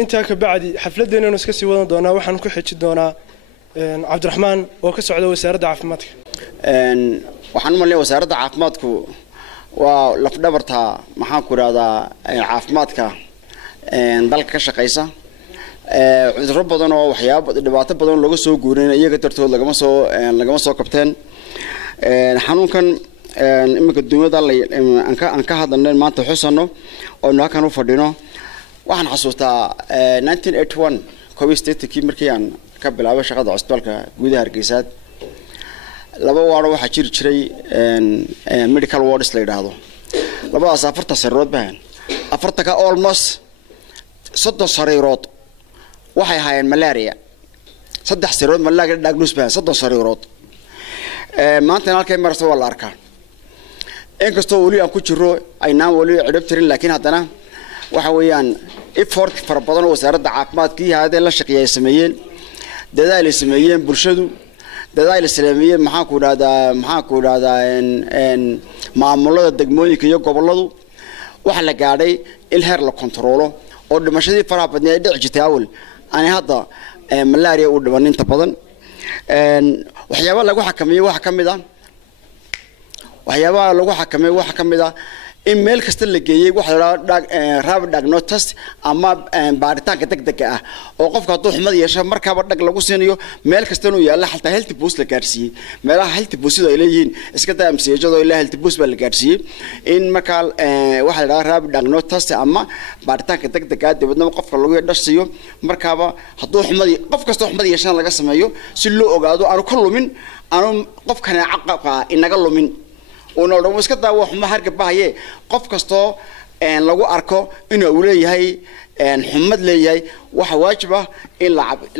inta ka bacdi xafladeena iska sii wadan doonaa waxaan ku xijin doonaa Cabdiraxmaan oo ka socda wasaaradda caafimaadka waxaan umaleeyaa wasaaradda caafimaadku waa laf dhabarta maxaan ku raahdaa caafimaadka dalka ka shaqeysa cudurro badan oo waxyaabo dhibaato badan laga soo guurinay iyaga dartood lagama soo kabteen xanuunkan imika duumada aan ka hadalnay maanta xusano oo halkan u fadhino waxaan xasuustaa 1981 COVID-19 markii aan ka bilaabay shaqada cusbaalka gudaha Hargeysa laba waaro waxa jiri jiray medical wards la yiraahdo labadaas afarta sarood baan afarta ka almost 30 sarood waxay hayeen malaria saddex sarood malaria diagnosis baan 30 sarood maanta halkay marso wala arkaa inkastoo wali aan ku jiro aynaan wali cirib tirin laakiin haddana waxa weeyaan effort fara badan oo wasaaradda caafimaadka iyo hay'adaha la shaqeeya sameeyeen dadaal ay sameeyeen bulshadu dadaal islaamiyeed maxaa ku raada maamulada degmooyinka iyo goboladu waxa la gaadhay in heer la kontrolo oo dhimashadii faraha badneed dhici jirtay awal aan hadda malaria u dhiman inta badan waxyaabaha lagu xakameeyo waxa kamid ah in meel kasta la geeyay waxa la rapid diagnosis ama baaritaanka degdega ah oo qofka hadduu xumad yeesho markaaba dhag lagu siinayo meel kasta inuu yaala xalta health post la gaarsiiyay meelaha health post ay leeyihiin iska taamsiyeejado ilaa health post baa la gaarsiiyay in marka waxa la rapid diagnosis ama baaritaanka degdega ah dibadna qofka lagu dhashiyo markaaba hadduu xumad qof kasta xumad yeesho laga sameeyo si loo ogaado aanu ka lumin aanu qofkana caqabka inaga lumin oo loo iska daawo xuma hargabaaye qof kasto lagu arko inuu leeyahay xumad leeyahay waxa waajib ah in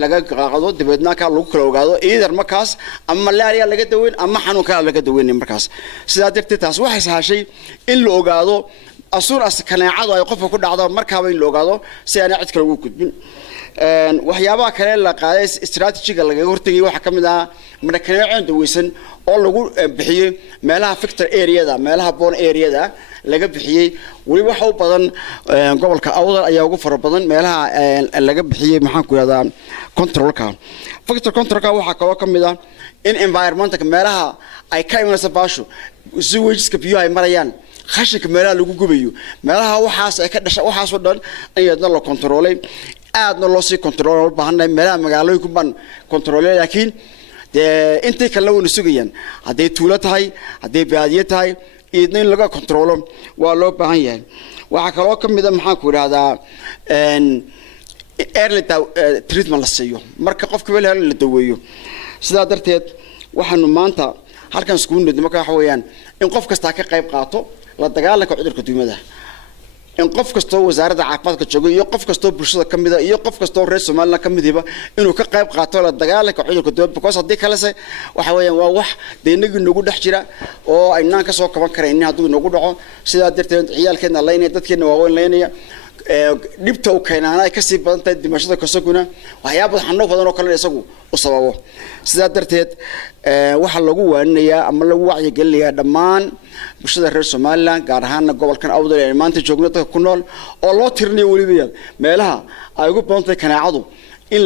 laga qaado dibadna ka lagu kala ogaado either markaas ama malaria laga daweyn ama xanuun kale laga daweyn markaas sidaa darteed taas waxay sahashay in la ogaado asuur kaneecadu ay qofka ku dhacdo markaaba in la ogaado si aan cid kale ugu gudbin waxyaabaha kale la qaaday istiraatiijiga laga hortagay waxa kamid ah markaneecada daweysan oo lagu bixiyay meelaha factor area-da meelaha bone area-da laga bixiyay wali waxa u badan gobolka awdal ayaa ugu fara badan meelaha laga bixiyay maxaan ku raahdaa controlka factor controlka waxa kale oo kamid ah in environmentka meelaha ay ka imanayso baasho sewage-ka biyo ay marayaan khashinka meelaha lagu gubayo meelaha waxaas ay ka dhashay waxaas oo dhan ayadna la controlay aadna loo sii control baahanay meelaha magaalooyinka ban control laakiin intii kala wana sugayaan haday tuulo tahay haday baadiye tahay idna in laga controlo waa loo baahan yahay waxa kale oo kamid ah maxaan ku raahdaa early treatment la siiyo marka qofka weel la daweeyo sidaa darteed waxaanu maanta halkan isku nidmo ka waxayaan in qof kasta ka qayb qaato la dagaalanka cudurka duumada in qof kasto wasaaradda caafimaadka joogo iyo qof kasto bulshada kamid ah iyo qof kasto reer Soomaaliland kamidba inuu ka qayb qaato la dagaalanka cudurka duumada because hadii kale waxa weeyaan waa wax deeynigi nagu dhex jira oo aynaan ka soo kaban kareen hadduu nagu dhaco sidaa darteed ciyaalkeena leeynay dadkeena waa weyn leeynaya dibta u keenana ay ka sii badan tahay dimashada kasaguna waxyaabo xanuun badan oo kale isagu u sababo sidaa darteed waxa lagu waaninayaa ama lagu wacyi gelinayaa dhammaan bulshada reer Soomaaliland gaar ahaan gobolkan awdal ee maanta joogno dadka ku nool oo loo tirinayo waliba meelaha ay ugu badan tahay kaneecadu in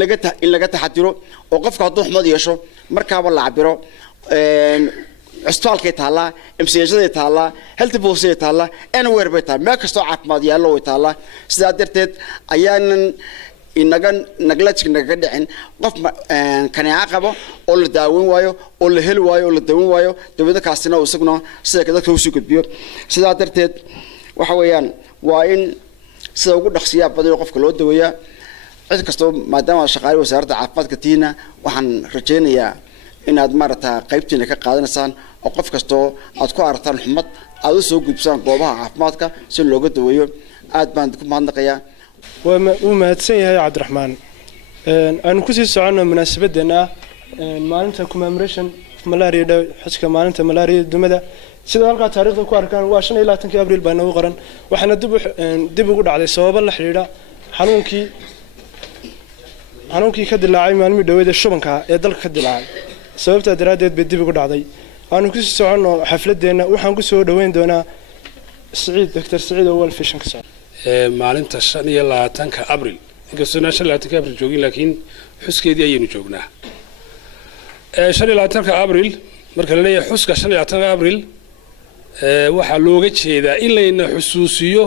laga taxadiro oo qofka hadduu xumad yeesho markaaba la cabiro cusbaalkay taala MCHada taala health post taala anywhere bay taala meel kasto caafimaad yaalo way taala sidaa darteed ayaanan inaga naga dhicin qof kaneeca qabo oo la daaweyn waayo oo la heli waayo oo la daweyn waayo dawladda kaasina isaguna sida dadka u soo gudbiyo sidaa darteed waxa weeyaan waa in sida ugu dhaqsiyaa badan qofka loo daweeyaa cid kasto maadaama shaqaale wasaaradda caafimaadka tiina waxaan rajaynayaa inaad marata qaybtiina ka qaadanaysaan oo qof kasto aad ku aragtaan xumad aad u soo gudbisaan goobaha caafimaadka si looga daweeyo aad baan ku mahadnaqayaa ومهتسين يا عبد الرحمن أنا كنت سأعنا مناسبتنا مالنتا كوميموريشن ملاريا دا حسك مالنتا ملاريا دمدا سيدا halka taariikhda ku arkaan waa 25 abriil baa nagu qoran waxaana dib ugu dhacday sabab la xiriira xanuunkii ka dilaacay maalmo dhaweed shubanka ee dalka ka dilaacay sababta daraadeed bay dib ugu dhacday aanu ku socono xafladeena waxaan ku soo dhaweyn doonaa Dr. Saciid oo Walfishan ka soo maalinta 25 abriil inkastoo 25 abriil joogin laakiin xuskeedii ayaynu joognaa 25 abriil marka la leeyahay xuska 25 abriil waxaa looga jeedaa in layna xusuusiyo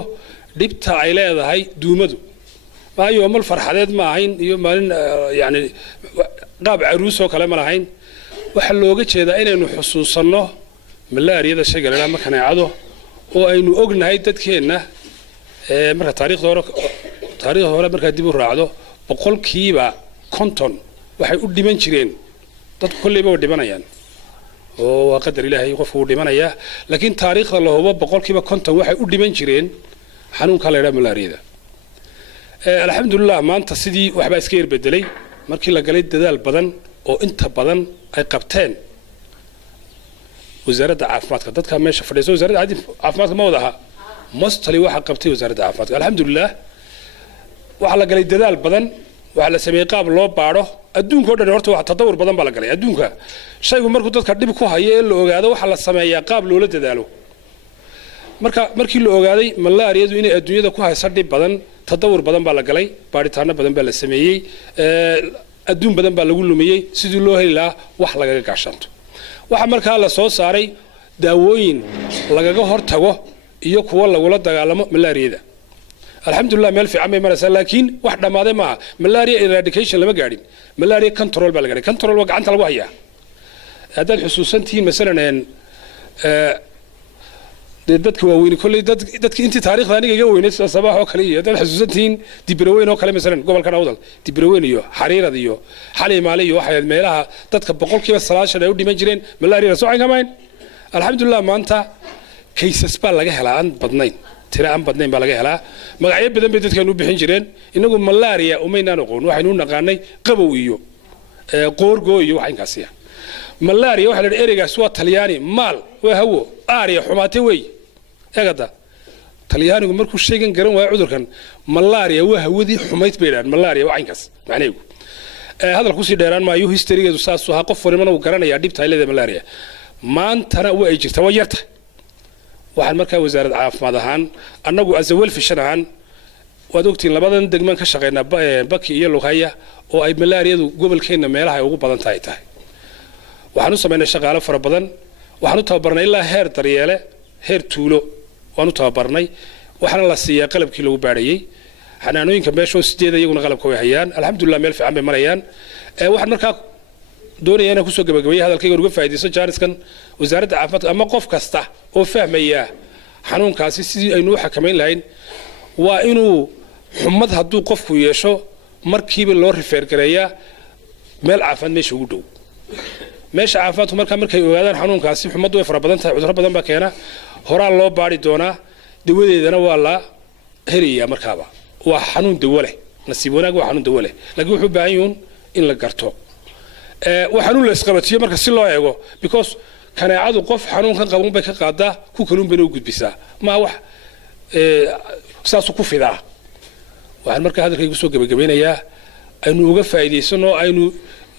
dhibta ay leedahay duumadu maayo mal farxadeed ma ahayn iyo maalin yani qaab caruus oo kale ma lahayn waxa looga jeedaa inaynu xusuusanno malaariyada shayga ma kaneecado oo aynu ognahay dadkeena marka taariikhda hore marka dib u raacdo boqolkiiba 50 waxay u dhiman jireen dad kulliba oo dhimanayaan oo waa qadar ilaahay qofku u dhimanaya laakiin taariikhda la hubo boqolkiiba 50 waxay u dhiman jireen xanuunka la yiraahdo malaariyada alxamdulillah maanta sidii waxba iska yar bedelay markii la galay dadaal badan oo inta badan ay qabteen wasaaradda caafimaadka dadka meesha fadhiyo wasaaradda caafimaadka ma wadaha mostly waxa qabtay wasaaradda caafimaadka alxamdulillah waxa la galay dadaal badan waxa la sameeyay qaab loo baaro adduunka oo dhan horta waxa tadawur badan baa la galay adduunka shaygu markuu dadka dib ku hayo ee la ogaado waxa la sameeyaa qaab loola dadaalo markii la ogaaday malaariyadu inay adduunyada ku hayso dhib badan tadawur badan baa la galay baaritaano badan baa la sameeyay adduun badan baa lagu lumiyay sidii loo heli lahaa wax lagaga gaashanto waxa markaa la soo saaray daawooyin lagaga hortago iyo kuwa lagula dagaalamo malaariyada alxamdulillah meel fiican bay maraysaa laakiin wax dhamaaday maaha malaria eradication lama gaadhin malaria control baa la gaadhay control waa gacanta lagu hayaa haddaad xusuusantihiin masalan dadka waaweyn kolley dadkii intii taariikhda aniga iga weynay sida sabaax oo kale iyo haddaad xusuusantihiin dibiraweyn oo kale masalan gobolkan awdal dibiraweyn iyo xariirad iyo xali maali iyo waxay meelaha dadka boqolkiiba 90 ay u dhiman jireen malaria soo caynkamayn alxamdulillah maanta cases baa laga helaa aan badnayn tira aan badnayn baa laga helaa magacyo badan bay dadkan u bixin jireen inagu malaria umaynaan aqoon waxaynu u naqaanay qabow iyo qoorgo iyo wax inkaasiya malaria waxa la yiraahdaa ereygaas waa talyaani maal waa hawo aariya xumaatay way eegada talyaanigu markuu sheegan garan waayo cudurkan malaria waa hawadii xumayd beelaan malaria waa inkaas macnaheedu hadal ku sii dheeraan maayo historygeedu saas oo qof warimana uu garanaya dhibta ay leedahay malaria maantana waa ay jirtaa waa yarta waxaan markaa wasaaradda caafimaad ahaan annagu as a welfishan ahaan waad ogtiin labadan degman ka shaqeynaa baki iyo lughaya oo ay malaariyadu gobolkeena meelaha ay ugu badan tahay waxaan u sameynay shaqaale fara badan waxaan u tababarnay ilaa heer daryeele heer tuulo waan u tababarnay waxaana la siiyay qalabkii lagu baarayay xanaanooyinka meeshoo sideeda iyaguna qalabka way hayaan alxamdulillah meel fiican bay marayaan waxaan markaa doonaya inaan kusoo gabagabeeyo hadalkayga uga faa'iideysto jaariskan wasaaradda caafimaadka ama qof kasta oo fahmaya xanuunkaasi sidii aynu u xakamayn lahayn waa inuu xumad hadduu qofku yeesho markiiba loo rifeer gareeyaa meel caafimaad meesha ugu dhow meesha caafimaadku markay ogaadaan xanuunkaasi xumaddu way fara badan tahay cudurro badan baa keena horaan loo baari doonaa dawadeedana waa la helayaa markaaba waa xanuun dawo leh nasiib wanaag waa xanuun dawo leh laakiin wuxuu u baahan yahay in la garto waxaanu la isqabatiyo marka si loo eego because kaneecadu qof xanuunkan qaban bay ka qaadaa ku kaluun bayna u gudbisaa ma wax saas ku fidaa waxaan markaa hadalkaygu soo gabagabeynayaa aynu uga faa'iideysano aynu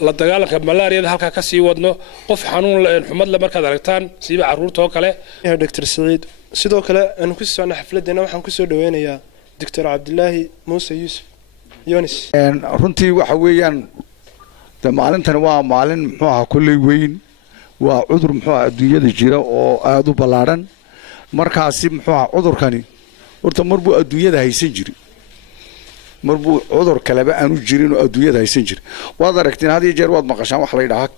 la dagaalanka malaariyada halka ka sii wadno qof xanuun xumad la markaad aragtaan siiba caruurta oo kale Dr. Saciid sidoo kale aan ku socon xafladana waxaan ku soo dhaweynayaa Dr. Cabdullaahi Muuse Yuusuf Yonis runtii waxa weeyaan maalintan waa maalin muxuu ahaa kulley weyn waa cudur muxuu ahaa adduunyada jira oo aad u ballaaran markaasi muxuu ahaa cudurkani horta marbuu adduunyada haysan jiray marbuu cudur kaleba aanu jirin oo adduunyada haysan jiray waad aragteen had iyo jeer waad maqashaan wax la yidhaahaa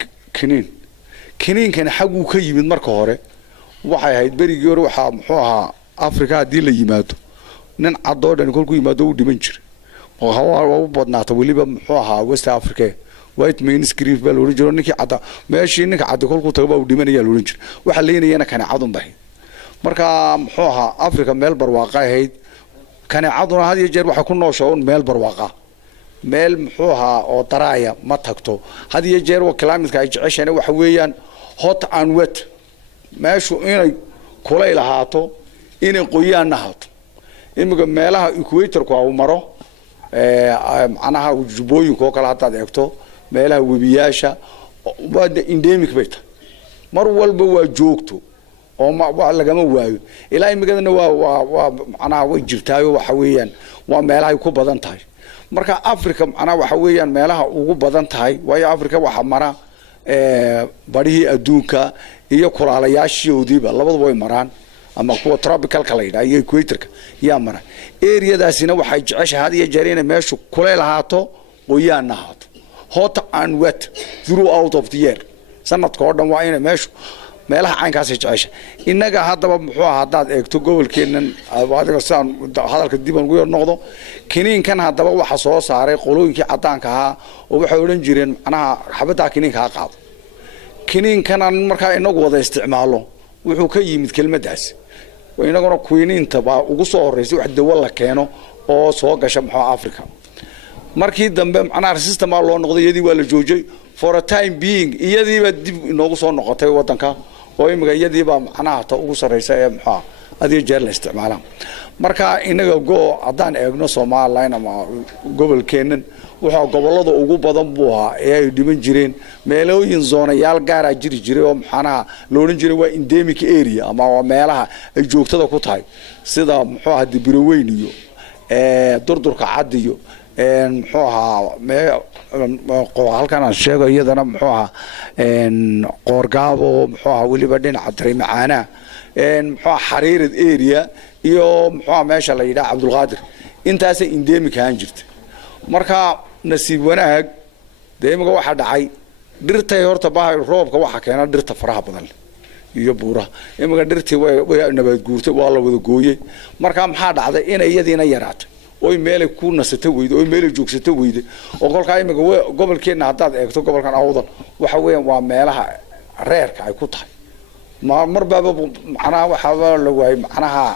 kiniinkani xaguu ka yimid marka hore waxay ahayd berigii hore waxaa muxuu ahaa afrika haddii la yimaado nin cadoo dhan kolku yimaado u dhiman jiray waa u badnaata weliba muxuu ahaa west africa white man's grief baa loolan jiro ninkii cadda meeshii ninka cadda kolkuu tago baa u dhimanaya loolan jiro waxa leenayana kaneecadun bahay marka muxuu ahaa afrika meel barwaaqa ahayd kaneecaduna had iyo jeer waxay ku nooshaa meel barwaaqa meel muxuu ahaa oo daraaya ma tagto had iyo jeer waa climate ay jeceshaana waxa weeyaan hot and wet meeshu inay kulay lahaato inay qoyaan ahaato imika meelaha equator-ku uu maro macnaha jubooyinka oo kale haddaad eegto meelaha webiyaasha waa endemic bay tahay mar walba waa joogto oo ma lagama waayo ilaa imigadana waa macnaha way jirtaayo waxa weeyaan waa meelaha ku badan tahay marka Afrika macnaha waxa weeyaan meelaha ugu badan tahay waayo Afrika waxa mara barihii adduunka iyo kulaalayaashoodiiba labaduba way maraan ama kuwa tropical kala yidhaa iyo equatorka yaa mara area-daasina waxay jeceshahay had iyo jeer inay meeshu kuleyl ahaato qoyaan ahaato hot and wet throughout of the year sanadka oo dhan waa inay meeshu meelaha caynkaas ay jeceshahay innaga haddaba muxuu ahaa haddaad eegto gobolkeennan adiga sidaan hadalka dib aan ugu yar noqdo kiniinkan haddaba waxa soo saaray qolooyinkii caddaanka ahaa oo waxay odhan jireen macnaha xabaddaa kiniinka ha qaado kiniinkan aan markaa inagu wada isticmaalo wuxuu ka yimid kelmaddaas inaguna queeninta baa ugu soo horeysay wax dawo la keeno oo soo gasha muxuu Afrika markii dambe macnaha system loo noqday iyadii waa la joojay for a time being iyadiiba dib inoogu soo noqotay wadanka oo imiga iyadiiba macnaha ta ugu sareysa ee muxuu adiga jeer la isticmaalaan marka inaga haddaan eegno Soomaaliland ama gobolkeennan wuxuu gobolada ugu badan buu ahaa ee ay dhiman jireen meelooyin zoonayaal gaar ah jiray oo maxanaha loolan jiray waa endemic area ama waa meelaha ay joogtada ku tahay sida muxuu ahaa Dibiraweyn iyo durdurka cad iyo muxuu ahaa halkan aan sheego iyadana muxuu ahaa qoorgaabo muxuu ahaa waliba dhinaca Dareemacaana muxuu xariirad area iyo muxuu meesha la yiraahdo Cabdulqaadir intaas endemic aan jirta marka nasiib wanaag deemaga waxa dhacay dhirta horta baa roobka waxa keena dhirta faraha badan iyo buura imaga dhirtii way nabad guurtay waa la wada gooyay marka maxaa dhacday in iyadiina yaraatay oo meel ku nasatay weydo oo meel joogsatay weydo oo kolka imaga gobolkeena haddaad eegto gobolkan awdal waxa weeyaan waa meelaha reerka ay ku tahay marbaaba macnaha waxa la waayay macnaha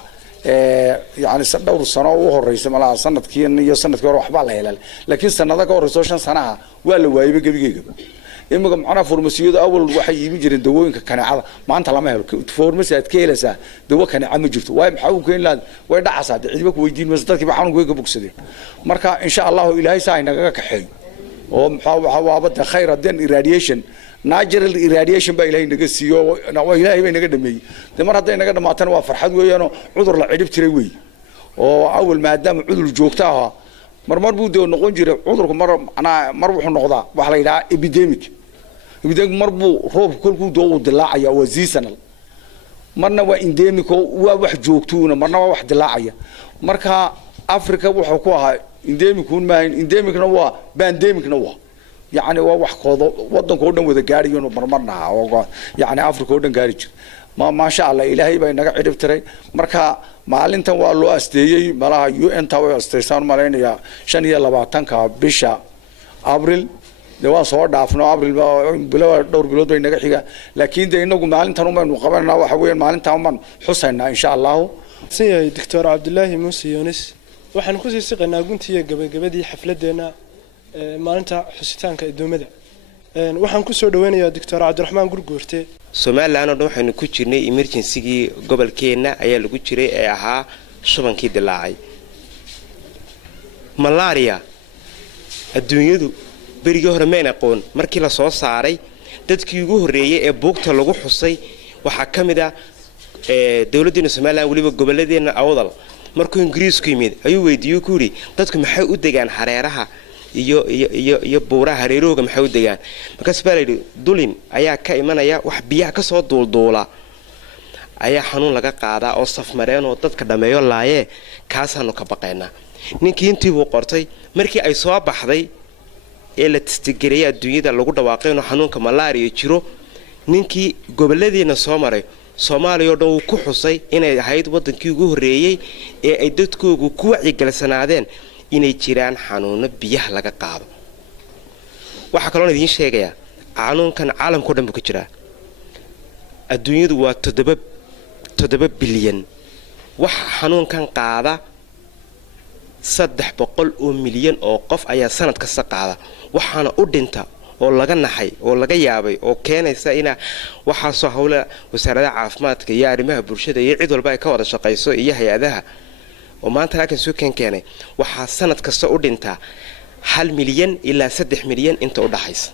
يعني دور سنة وهريس ملا سنة كين يو سنة كور وحبا لا هلال لكن سنة ذاك هريس وشان سنة ولا وايب قبل إما معنا فورماسيو ده أول واحد يجي الدواء كان على ما أنت لما هل فورماسيات كيلسا دواء كان عم جرت وايب حاول كين لا وايد عصاد عجبك ويدين مصدرك بحاول كويك بوكسدي مركا إن شاء الله إلهي ساينا كحي وحوابط خير الدين irradiation natural irradiation baa ilaahay naga siiyo ilaahay bay naga dhameeyay mar haday naga dhamaatana waa farxad weeyano cudur la cidib tiray weey oo awal maadaama cudur joogta ah mar buu doo noqon jiray cudurku mar wuxuu noqdaa waxa la yiraahdaa epidemic mar buu roob kulku doo dilaacaya waa seasonal marna waa endemic waa wax joogtuuna marna waa wax dilaacaya marka Afrika wuxuu ku ahaa endemicna waa pandemicna waa يعني واحد قاضي وضن كودن وذا جاري ينو مرمرنا يعني أفريقيا كودن جاري ما شاء الله إلهي بينك عرف ترى مركا معلنتن والله أستيجي ملا يو أنت واستيسان مالين يا شن يلا بعتنك بيشا أبريل ده صور دافنو أبريل بلا دور بلود بينك حاجة لكن ده إنه معلنتن هم مقابلنا وحوين معلنتن هم حسنا إن شاء الله. سي دكتور عبد الله موسى يونس وحنخص السقنا قلت هي قبل حفلتنا maalinta xusitaanka doomada waxaan ku soo dhaweynayaa Dr. Cabdiraxmaan Gurguurte Soomaaliland oo waxaynu ku jirnay emergency-gii gobolkeena ayaa lagu jiray ee ahaa shubankii dilaacay malaria adduunyadu berigii hore ma aqoon markii la soo saaray dadkii ugu horeeyay ee buugta lagu xusay waxa kamid ah dawladda Soomaaliland waliba gobolladeena awdal markuu Ingiriisku yimid ayuu weydiiyay ku yiri dadku maxay u degaan hareeraha iyo buuraha hareerooga maxay u degaan markaas baa leeyahay dulin ayaa ka imanaya wax biyaha ka soo duulduula ayaa xanuun laga qaadaa oo safmareen oo dadka dhameeyo laayee kaasaanu ka baqaynaa ninkii intii uu qortay markii ay soo baxday ee la tistigareeyay adduunyada lagu dhawaaqay inuu xanuunka malaria jiro ninkii gobolladeena soo maray Soomaaliya oo dhan ku xusay inay ahayd wadankii ugu horeeyay ee ay dadkoodu ku wacyigelisanaadeen inay jiraan xanuuno biyaha laga qaado waxa kale oo idin sheegaya xanuunkan caalamka dhan ku jira adduunyadu waa 7 bilyan wax xanuunkan qaada 300 oo milyan oo qof ayaa sanad kasta qaada waxaana u dhinta oo laga naxay oo laga yaabay oo keenaysa ina waxa soo hawla wasaaradda caafimaadka iyo arrimaha bulshada iyo cid walba ay ka wada shaqeyso iyo hay'adaha oo maanta laakiin soo keenay waxa sanad kasta u dhinta 1 milyan ilaa 3 milyan inta u dhaxaysa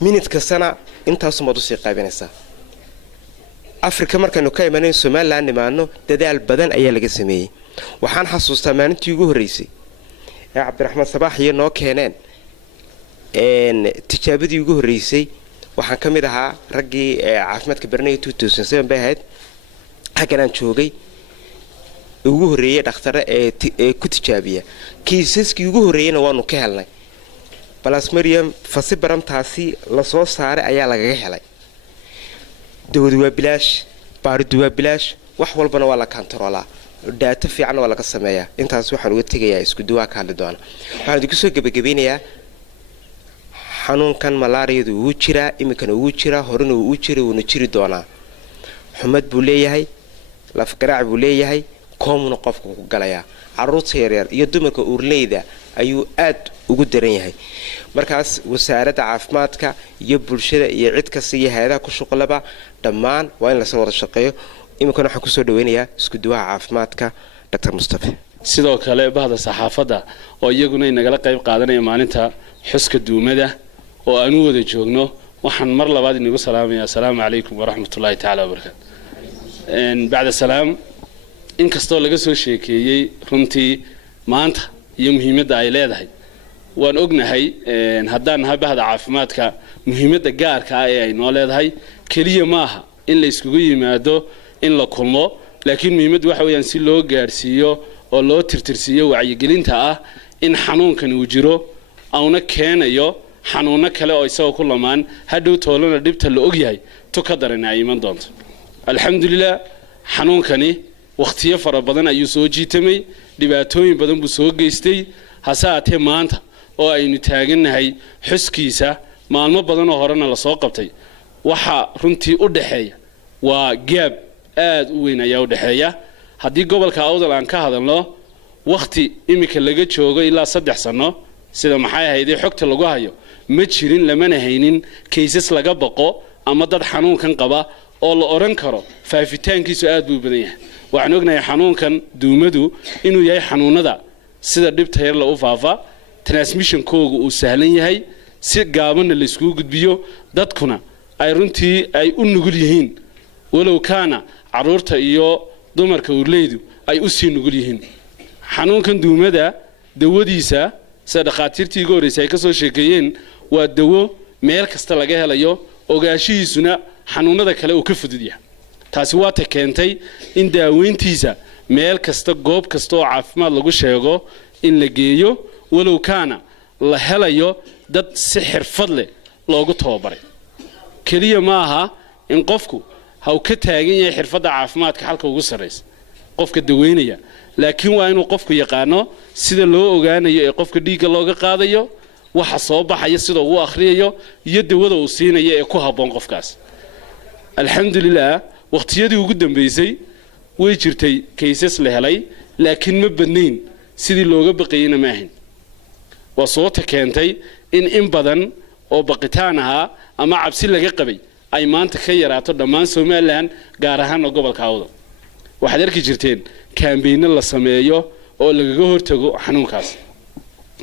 minute kasta intaas ma dusii qaybinaysa afrika markaynu ka imanay somaliland nimaano dadaal badan ayaa laga sameeyey waxaan xasuustaa maalintii ugu horreysay ee cabdiraxmaan sabaax iyo noo keeneen tijaabadii ugu horreysay waxaan ka mid ahaa raggii caafimaadka baranaya 2007 bay ahayd halkanaan joogay ugu horreeyay dhakhtare ee ku tijaabiya kiisaskii ugu horreeyayna waanu ka helnay plasmodium falciparum-taasi la soo saaray ayaa lagaga helay dawadu waa bilaash baaridu waa bilaash wax walbana waa la kantaroolaa daato fiicanna waa laga sameeyaa intaas waxaan uga tegayaa isku duwaa ka hadli doona waxaan idinku soo gebagabeynayaa xanuunkan malaariyadu wuu jiraa iminkana wuu jiraa horena wuu jira wuuna jiri doonaa xumad buu leeyahay lafgaraac buu leeyahay koomuna qofka ku galayaa caruurta yaryar iyo dumarka uurleyda ayuu aad ugu daran yahay markaas wasaaradda caafimaadka iyo bulshada iyo cid kasta iyo hay'adaha ku shaqalaba dhammaan waa in la soo wada shaqeeyo iminkana waxaan ku soo dhaweynayaa isku duwaha caafimaadka Dr. Mustafa sidoo kale bahda saxaafadda oo iyaguna nagala qayb qaadanaya maalinta xuska duumada oo aanu wada joogno waxaan mar labaad inagu salaamayaa assalaamu calaykum waraxmatullaahi tacaala wabarakaatu bacda salaam in kastoo laga soo sheekeeyey runtii maanta iyo muhiimadda ay leedahay waan ognahay haddaan nahay bahda caafimaadka muhiimadda gaarka ah ee ay noo leedahay keliya maaha in la iskugu yimaado in la kulmo laakiin muhiimaddu waxa weeyaan si loo gaarsiiyo oo loo tirtirsiiyo wacyigelinta ah in xanuunkan uu jiro auna keenayo xanuuno kale oo isagoo ku lamaan hadhow toolana dhibta la ogyahay tu ka daran ay iman doonto alxamdulilah xanuunkani waqtiyo fara badan ayuu soo jiitamay dhibaatooyin badan buu soo geystay hase aatee maanta oo aynu taagannahay xuskiisa maalmo badan oo horena lasoo qabtay waxa runtii u dhaxeeya waa gaab aad u weyn ayaa u dhaxeeya haddii gobolka awdal aan ka hadalno waqti iminka laga joogo ilaa 3 sano sida maxay ahayd xogta lagu hayo ma jirin lamana haynin cases laga baqo ama dad xanuunkan qaba oo la oran karo faafitaankiisu aad buu badan yahay waxaan ognahay xanuunkan duumadu inuu yahay xanuunada sida dhibta yar la u faafa transmission-koogu uu sahlan yahay si gaabanna la isku gudbiyo dadkuna ay runtii ay u nugul yihiin walow kaana caruurta iyo dumarka uurleydu ay u sii nugul yihiin xanuunkan duumada dawadiisa sida dhaqaatiirtii ugu horreysay ay ka soo sheekeeyeen waa dawo meel kasta laga helayo ogaashihiisuna xanuunada kale uu ka fudud yahay taasi waa ta keentay in daaweyntiisa meel kasta goob kasta oo caafimaad lagu sheego in la geeyo walow kaana la helayo dad si xirfad leh loogu tababaray kaliya ma aha in qofku ha uu ka taagan yahay xirfadda caafimaadka halka ugu sarreysa qofka daweynaya laakiin waa inuu qofku yaqaano sida loo ogaanayo ee qofka dhiigga looga qaadayo waxa soo baxaya sida uu akhriyayo iyo dawada uu siinayo ee ku habboon qofkaas alxamdulilah waqtiyadii ugu dambeysay way jirtay cases la helay laakiin ma badnayn sidii looga baqayna ma ahayn waa soo keentay in badan oo baqitaan ahaa ama cabsi laga qabay ay maanta ka yaraato dhammaan Soomaaliland gaar ahaan gobolka Awdal waxaad arki jirteen campaign la sameeyo oo lagaga hortago xanuunkaas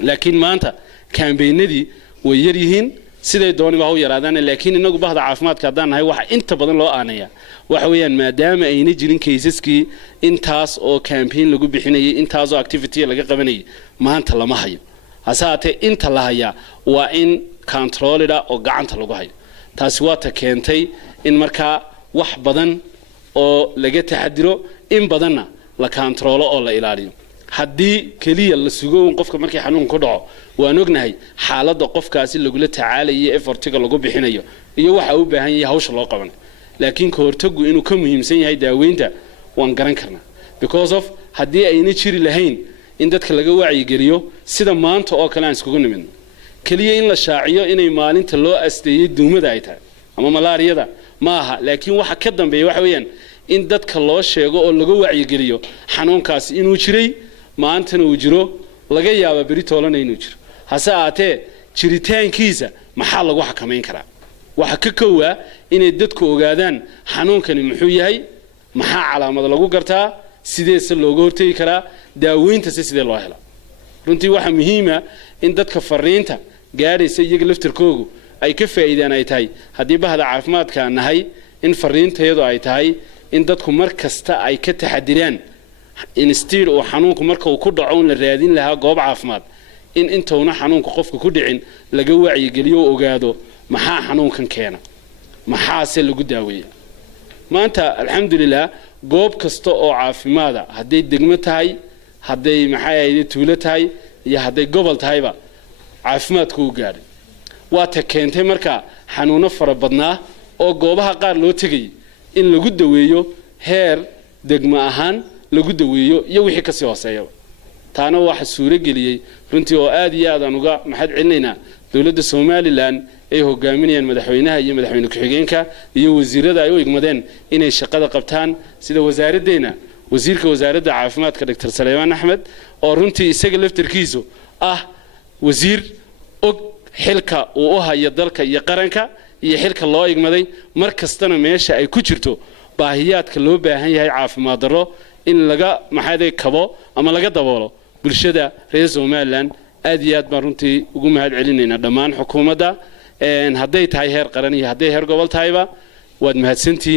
laakiin maanta campaignadii way yar yihiin siday dooniba u yaraadaan laakiin inagu bahda caafimaadka hadaan nahay waxa inta badan loo aanaya waxa weeyaan maadaama ayna jirin caseski intaas oo campaign lagu bixinayay intaas oo activity laga qabanayay maanta lama hayo hasaate inta la haya waa in controlida oo gacanta lagu hayo taasi waa ta keentay in markaa wax badan oo laga taxadiro in badanna la controlo oo la ilaaliyo haddii kaliya la sugo qofka markii xanuun ku dhaco waan ognahay xaaladda qofkaasi lagu la tacaalay effortiga lagu bixinayo iyo waxa uu baahan yahay hawsha loo qaban laakiin ka hortagu inuu ka muhiimsan yahay daaweynta waan garan karnaa because of haddii ayna jiri lahayn in dadka laga wacyi geliyo sida maanta oo kale aan iskugu nimidno kaliya in la shaaciyo inay maalinta loo asteeyay duumada ay tahay ama malaariyada maaha laakiin waxa ka dambeeya waxa weeyaan in dadka loo sheego oo laga wacyi geliyo xanuunkaas inuu jiray maantana uu jiro laga yaabo bari toolana inuu jiro hase aatee jiritaankiisa maxaa lagu xakameyn karaa waxa ka koowa inay dadku ogaadaan xanuunkani muxuu yahay maxaa calaamad lagu gartaa sidee se looga hortagi karaa daaweynta sidee loo helo runtii waxa muhiim ah in dadka fariinta gaaraysa iyaga laftirkoogu ay ka faa'iidaan ay tahay hadii bahda caafimaadka nahay in fariintayadu ay tahay in dadku mar kasta ay ka taxadiraan instead oo xanuunku marka uu ku dhaco in la raadin lahaa goob caafimaad in intoona xanuunka qofka ku dhicin laga wacyigeliyo oo ogaado maxaa xanuunkan keena maxaase lagu daaweeyaa maanta alxamdulilah goob kasta oo caafimaada hadday degmo tahay hadday maxay ahayd tuulo tahay iyo hadday gobol tahayba caafimaadku u gaadhay waa ta keentay marka xanuuno fara badnaa oo goobaha qaar loo tegay in lagu daweeyo heer degmo ahaan lagu daweeyo iyo wixii ka sii hooseeya taana waxa suuro geliyay runtii oo aad iyo aad aan uga maxad celinaynaa dawladda Soomaaliland ay hogaaminayaan madaxweynaha iyo madaxweyne ku-xigeenka iyo wasiirada ay u igmadeen inay shaqada qabtaan sida wasaaraddeena wasiirka wasaaradda caafimaadka Dr. Saleymaan Axmed oo runtii isaga laftirkiisu ah wasiir og xilka uu u hayo dalka iyo qaranka iyo xilka loo igmaday mar kastana meesha ay ku jirto baahiyaadka loo baahan yahay caafimaad daro in laga maxay kabo ama laga daboolo bulshada reer Soomaaliland aad iyo aad baan runtii ugu mahad celinaynaa dhammaan xukuumadda hadday tahay heer qaran iyo hadday heer gobol tahayba waad mahadsantihiin